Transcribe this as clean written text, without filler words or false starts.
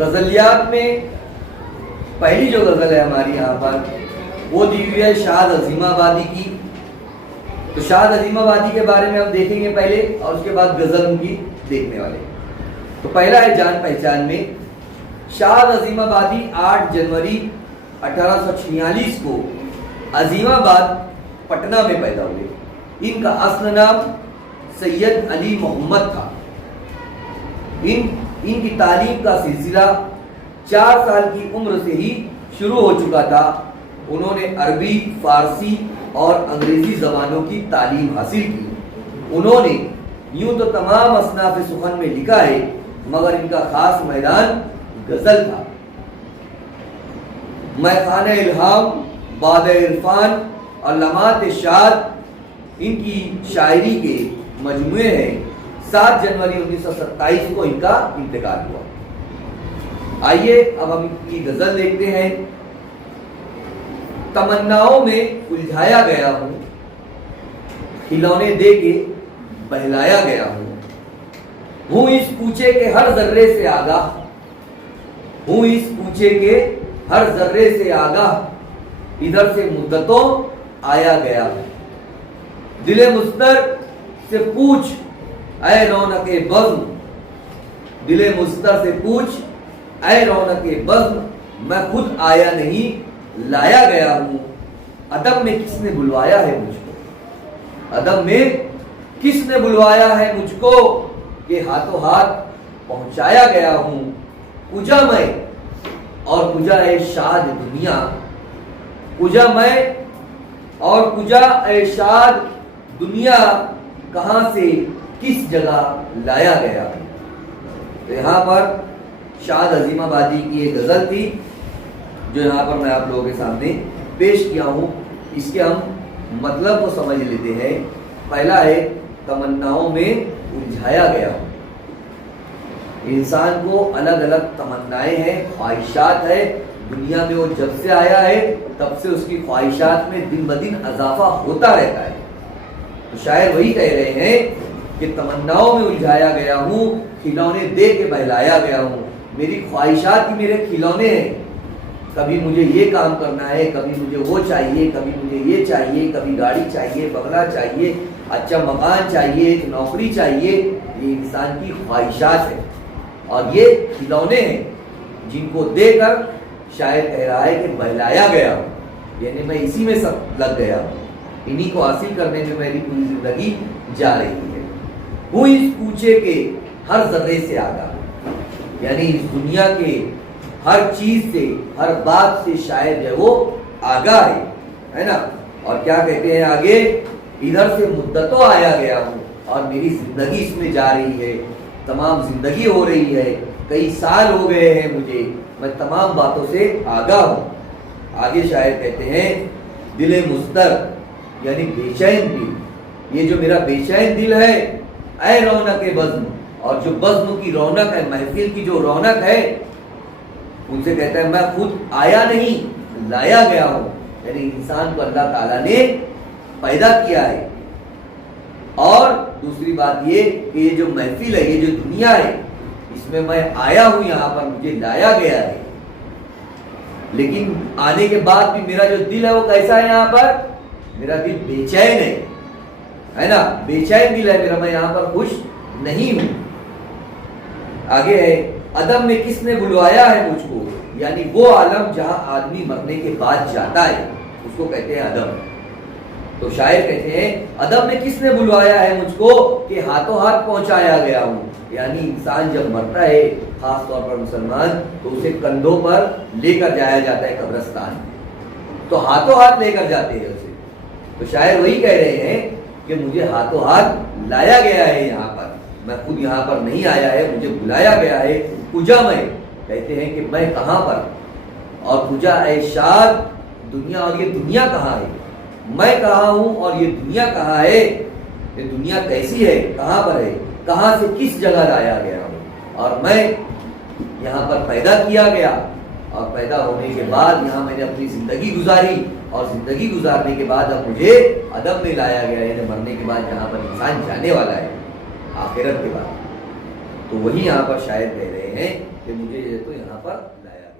غزلیات میں پہلی جو غزل ہے ہماری یہاں پر وہ دی ہوئی ہے شاد عظیم آبادی کی. تو شاد عظیم آبادی کے بارے میں ہم دیکھیں گے پہلے اور اس کے بعد غزل ان کی دیکھنے والے. تو پہلا ہے جان پہچان میں. شاد عظیم آبادی 8 جنوری 1846 کو عظیم آباد پٹنہ میں پیدا ہوئے. ان کا اصل نام سید علی محمد تھا. ان کی تعلیم کا سلسلہ 4 سال کی عمر سے ہی شروع ہو چکا تھا. انہوں نے عربی، فارسی اور انگریزی زبانوں کی تعلیم حاصل کی. انہوں نے یوں تو تمام اصناف سخن میں لکھا ہے مگر ان کا خاص میدان غزل تھا. میخانہ الہام، باد عرفان اور لمحات شاد ان کی شاعری کے مجموعے ہیں. 7 جنوری 1927 کو ان کا انتقال ہوا. آئیے اب ہم ان کی غزل دیکھتے ہیں. تمناؤں میں الجھایا گیا ہوں، کھلونے دے کے بہلایا گیا ہوں اس کوچے کے ہر ذرے سے آگاہ، ہوں اس کوچے کے ہر ذرے سے آگاہ، ادھر سے مدتوں آیا گیا ہوں. دل مضطر سے پوچھ اے رونق بزم، دل مضطر سے پوچھ اے رونق بزم، میں خود آیا نہیں لایا گیا ہوں. ادب میں کس نے بلوایا ہے مجھ کو، ادب میں کس نے بلوایا ہے مجھ کو کہ ہاتھوں ہاتھ پہنچایا گیا ہوں. کجا میں اور کجا اے شاد دنیا، کجا میں اور کجا اے شاد دنیا، کہاں سے کس جگہ لایا گیا. تو یہاں پر شاد عظیم آبادی کی ایک غزل تھی جو یہاں پر میں آپ لوگوں کے سامنے پیش کیا ہوں. اس کے ہم مطلب کو سمجھ لیتے ہیں. پہلا ہے تمناؤں میں الجھایا گیا ہوں. انسان کو الگ الگ تمنائیں ہیں، خواہشات ہے. دنیا میں وہ جب سے آیا ہے تب سے اس کی خواہشات میں دن بدن اضافہ ہوتا رہتا ہے. تو شاعر وہی کہہ رہے ہیں کہ تمناؤں میں الجھایا گیا ہوں، کھلونے دے کے بہلایا گیا ہوں. میری خواہشات ہی میرے کھلونے ہیں. کبھی مجھے یہ کام کرنا ہے، کبھی مجھے وہ چاہیے، کبھی مجھے یہ چاہیے، کبھی گاڑی چاہیے، بنگلہ چاہیے، اچھا مکان چاہیے، نوکری چاہیے. یہ انسان کی خواہشات ہیں اور یہ کھلونے ہیں جن کو دے کر شاعر کہہ رہا ہے کہ بہلایا گیا ہوں. یعنی میں اسی میں سب لگ گیا ہوں، انہی کو حاصل کرنے میں میری پوری زندگی جا رہی ہے. ہوں اس کوچے کے ہر ذرے سے آگاہ، یعنی اس دنیا کے ہر چیز سے، ہر بات سے شاعر جو ہے وہ آگاہ ہے نا. اور کیا کہتے ہیں آگے، ادھر سے مدتوں آیا گیا ہوں اور میری زندگی اس میں جا رہی ہے. تمام زندگی ہو رہی ہے، کئی سال ہو گئے ہیں مجھے، میں تمام باتوں سے آگاہ ہوں. آگے شاعر کہتے ہیں دل مضطر یعنی بے چین دل. یہ جو میرا بے چین دل ہے اے رونق بزم، اور جو بزم کی رونق ہے، محفل کی جو رونق ہے، ان سے کہتا ہے میں خود آیا نہیں لایا گیا ہوں. یعنی انسان کو اللہ تعالیٰ نے پیدا کیا ہے. اور دوسری بات یہ کہ یہ جو محفل ہے، یہ جو دنیا ہے، اس میں میں آیا ہوں، یہاں پر مجھے لایا گیا ہے. لیکن آنے کے بعد بھی میرا جو دل ہے وہ کیسا ہے؟ یہاں پر میرا دل بے چین ہے نا، بے چین دل ہے میرا، میں یہاں پر خوش نہیں ہوں. آگے ہے ادب میں کس نے بلوایا ہے مجھ کو، یعنی وہ عالم جہاں آدمی مرنے کے بعد جاتا ہے اس کو کہتے ہیں ادب. تو شاعر کہتے ہیں ادب میں کس نے بلوایا ہے مجھ کو کہ ہاتھوں ہاتھ پہنچایا گیا ہوں. یعنی انسان جب مرتا ہے، خاص طور پر مسلمان، تو اسے کندھوں پر لے کر جایا جاتا ہے قبرستان، تو ہاتھوں ہاتھ لے کر جاتے ہیں اسے. تو شاعر وہی کہہ رہے ہیں کہ مجھے ہاتھوں ہاتھ لایا گیا ہے یہاں پر، میں خود یہاں پر نہیں آیا ہے، مجھے بلایا گیا ہے. کجا میں کہتے ہیں کہ میں کہاں پر، اور کجا اے شاد دنیا، اور یہ دنیا کہاں ہے، میں کہاں ہوں اور یہ دنیا کہاں ہے، یہ دنیا کیسی ہے، کہاں پر ہے، کہاں سے کس جگہ لایا گیا ہوں. اور میں یہاں پر پیدا کیا گیا، اور پیدا ہونے کے بعد یہاں میں نے اپنی زندگی گزاری، اور زندگی گزارنے کے بعد اب مجھے ادب میں لایا گیا. یعنی مرنے کے بعد جہاں پر انسان جانے والا ہے آخرت کے بعد. تو وہی یہاں پر شاعر کہہ رہے ہیں کہ مجھے یہ تو یہاں پر لایا گیا۔